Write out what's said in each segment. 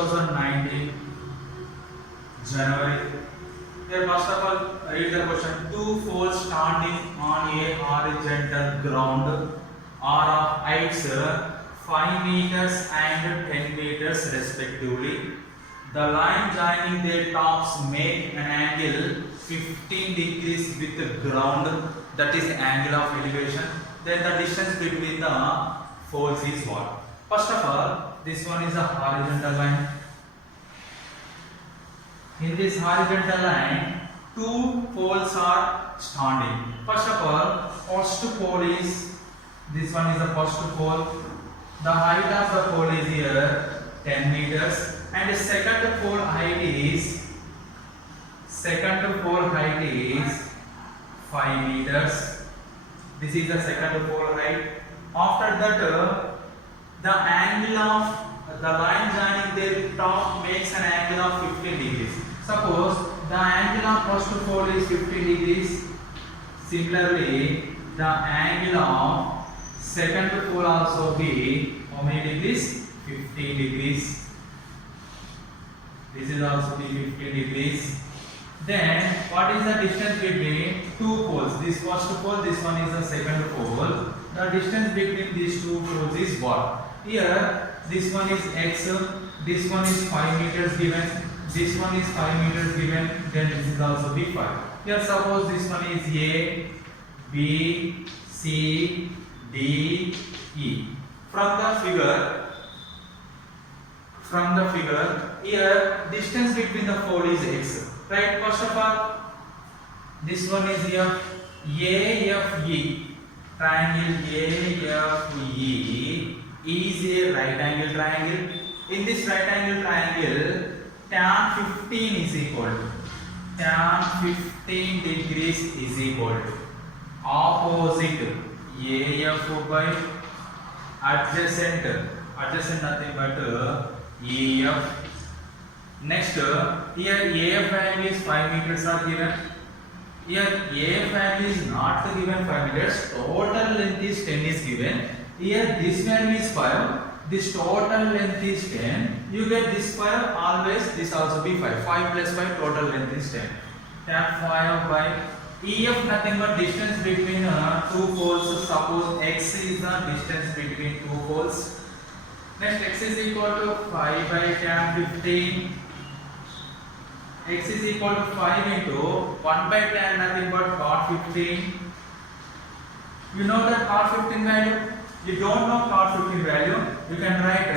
2019 January. Here, first of all, read the question. Two poles standing on a horizontal ground are of heights 5 meters and 10 meters respectively. The line joining their tops make an angle 15 degrees with the ground, that is the angle of elevation. Then the distance between the poles is what? First of all, this one is a horizontal line. In this horizontal line, two poles are standing. First of all, first pole is, this one is the first pole. The height of the pole is here 10 meters, and the second pole height is 5 meters. This is the second pole height. After that, the angle of the line joining their top makes an angle of 15 degrees. Suppose the angle of first pole is 15 degrees. Similarly, the angle of second pole also be how many degrees? 15 degrees. This is also the 15 degrees. Then what is the distance between two poles? This first pole, this one is the second pole. The distance between these two poles is what? Here this one is x, this one is 5 meters given, this one is 5 meters given, then this is also be 5. Here suppose this one is A, B, C, D, E. From the figure, here distance between the pole is x. Right? First of all, this one is F, AFE. Triangle AFE is a right angle triangle. In this right angle triangle, tan 15 is equal to, tan 15 degrees is equal to opposite AF by adjacent nothing but EF. Next, here AF value is 5 meters are given. Here AF value is not given 5 meters. Total length is 10 is given. Here this value is 5. This total length is 10. You get this 5 always. This also be 5. 5 plus 5 total length is 10. Tan 5 by EF nothing but distance between two poles. Suppose x is the distance between two poles. Next, x is equal to 5 by tan 15. X is equal to 5 into 1 by tan nothing but cot 15. You know that cot 15 value? You don't know cot 15 value, you can write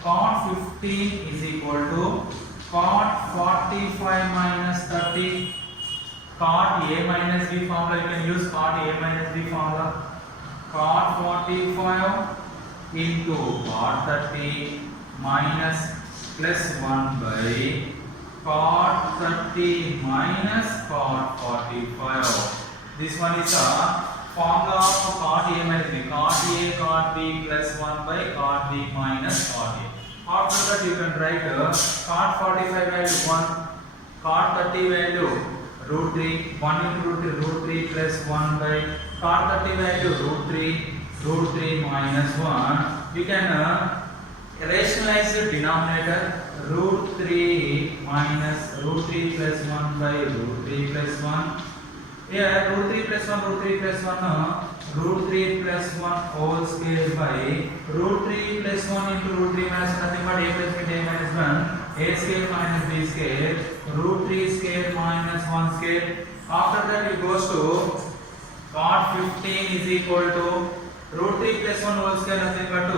cot 15 is equal to cot 45 minus 30. Cot A minus B formula, you can use cot A minus B formula. Cot 45 into cot 30 minus plus 1 by cot 30 minus cot 45. This one is a formula of cot A minus B. Cot A cot B plus 1 by cot B minus cot A. After that you can write cot 45 value 1, cot 30 value root 3, 1 into root 3 plus 1 by cot 30 value root 3 minus 1. You can rationalize the denominator. Root 3 minus root 3 plus 1 by root 3 plus 1. Here root 3 plus 1, root 3 plus 1, root 3 plus 1 whole square by root 3 plus 1 into root 3 minus nothing but a plus b a minus 1, a square minus b square, root 3 square minus 1 square. After that it goes to cot 15 is equal to root 3 plus 1 whole square nothing but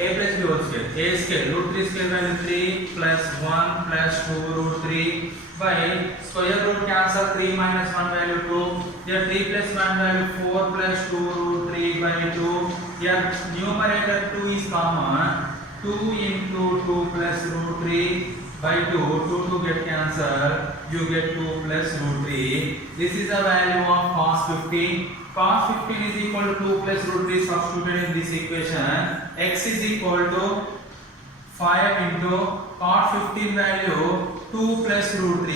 a plus b whole square, a square, root 3 square value 3 plus 1 plus 2 root 3 by square root cancel 3 minus 1 value 2. Here 3 plus 1 value 4 plus 2 root 3 by 2. Here numerator 2 is common. 2 into 2 plus root 3 by 2 get cancelled. You get 2 plus root 3. This is the value of cos 15. Cos 15 is equal to 2 plus root 3 substituted in this equation. X is equal to 5 into cot 15 value 2 plus root 3.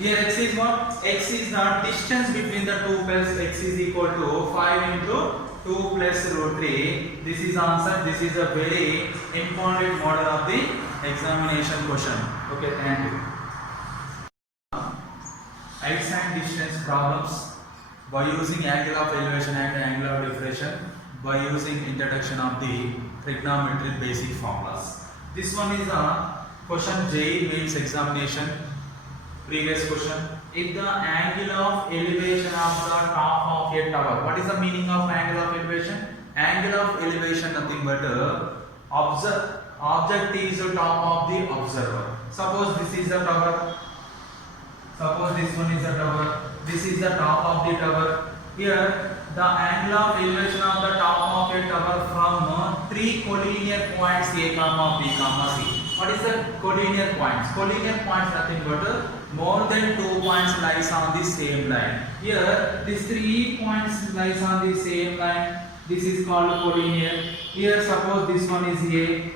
Here x is what? X is the distance between the two poles. X is equal to 5 into 2 plus root 3. This is answer. This is a very important model of the examination question. Okay, thank you. Heights and distance problems by using angle of elevation and angle of depression by using introduction of the trigonometric basic formulas. This one is a question JEE Mains examination. Previous question. If the angle of elevation of the top of a tower, what is the meaning of angle of elevation? Angle of elevation nothing but object is the top of the observer. Suppose this is the tower. Suppose this one is the tower. This is the top of the tower. Here the angle of elevation of the top of a tower from three collinear points A, B, C. What is the collinear points? Collinear points nothing but more than 2 points lies on the same line. Here these 3 points lies on the same line. This is called collinear. Here suppose this one is A,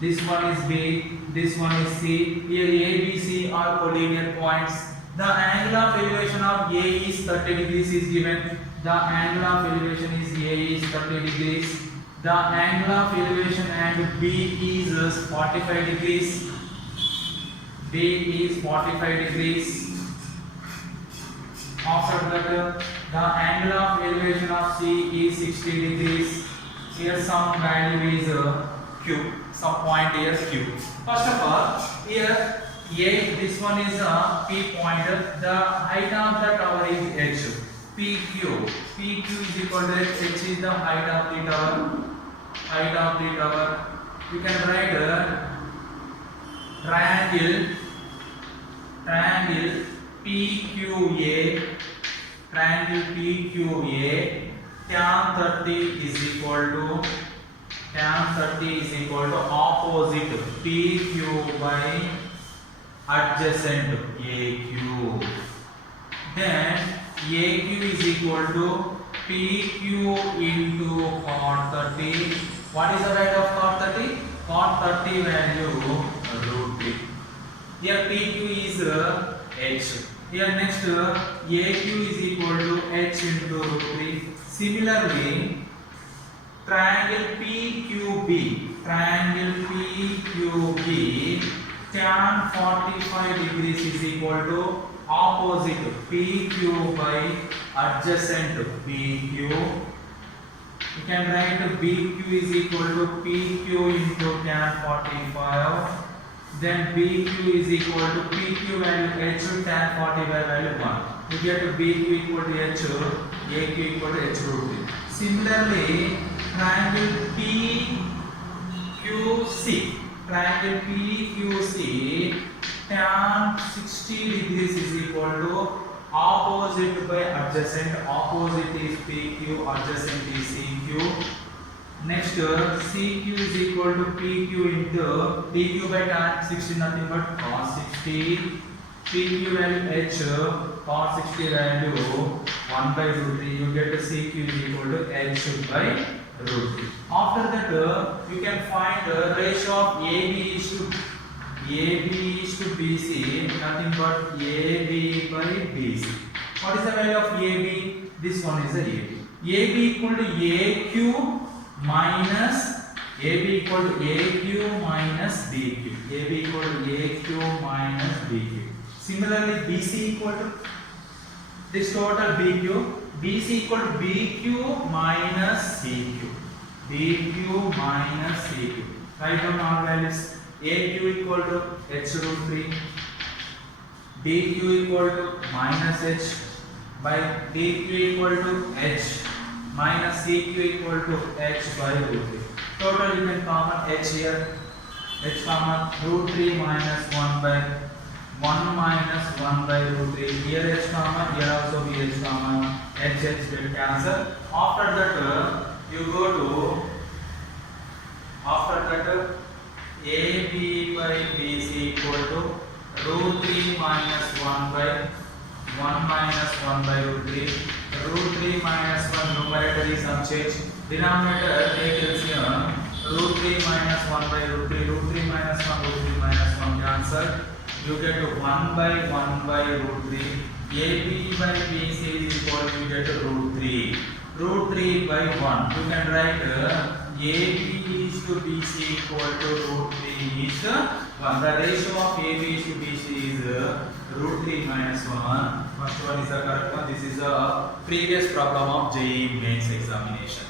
this one is B, this one is C. Here A, B, C are collinear points. The angle of elevation of A is 30 degrees is given. The angle of elevation is A is 30 degrees. The angle of elevation and B is 45 degrees. B is 45 degrees. After that, the angle of elevation of C is 60 degrees. Here some value is Q. Some point here Q. First of all, here A, this one is a P point. The height of the tower is H. PQ. PQ is equal to H. H is the height of the tower. Height of the tower. You can write triangle PQA. Triangle PQA. Tan 30 is equal to opposite PQ by adjacent AQ. Then AQ is equal to PQ into cot 30. What is the value of cot 30? Cot 30 value root 3. Here PQ is H. Here next AQ is equal to H into root 3. Similarly, triangle PQB. Triangle PQB. Tan 45 degrees is equal to opposite PQ by adjacent PQ. You can write BQ is equal to PQ into tan 45. Then BQ is equal to PQ value H tan 45 value 1. You get BQ equal to H, AQ equal to H root 3. Similarly, triangle PQC. Triangle PQC tan 60 degrees is equal to opposite by adjacent. Opposite is PQ, adjacent is CQ. Next CQ is equal to PQ into PQ by tan 60 nothing but cos 60. PQ value H, cos 60 value 1 by root 3. You get CQ is equal to H by root 3. After that, you can find the ratio of AB is to BC, nothing but AB by BC. What is the value of AB? This one is the AB. AB equal to AQ minus BQ. AB equal to AQ minus BQ. Similarly, BC equal to this total BQ. BC equal to BQ minus CQ. BQ minus CQ. Write down all values. AQ equal to H root 3. BQ equal to minus H by BQ equal to H minus CQ equal to H by root 3. Total you can common H here. H common root 3 minus 1 by 1 minus 1 by root 3. Here H common, here also be H common. H will cancel. After that, you go to AB by BC equal to root 3 minus 1 by 1 minus 1 by root 3. Root 3 minus 1 numerator is unchanged. Denominator take LCM. Root 3 minus 1 by root 3. Root 3 minus 1, root 3 minus 1 cancel. You get to 1 by root 3. AB by BC is equal to, you get to root 3. Root 3 by 1. You can write AB is to BC equal to root 3 is 1. The ratio of AB to BC is root 3 minus 1. First one is the correct one. This is a previous problem of JEE mains examination.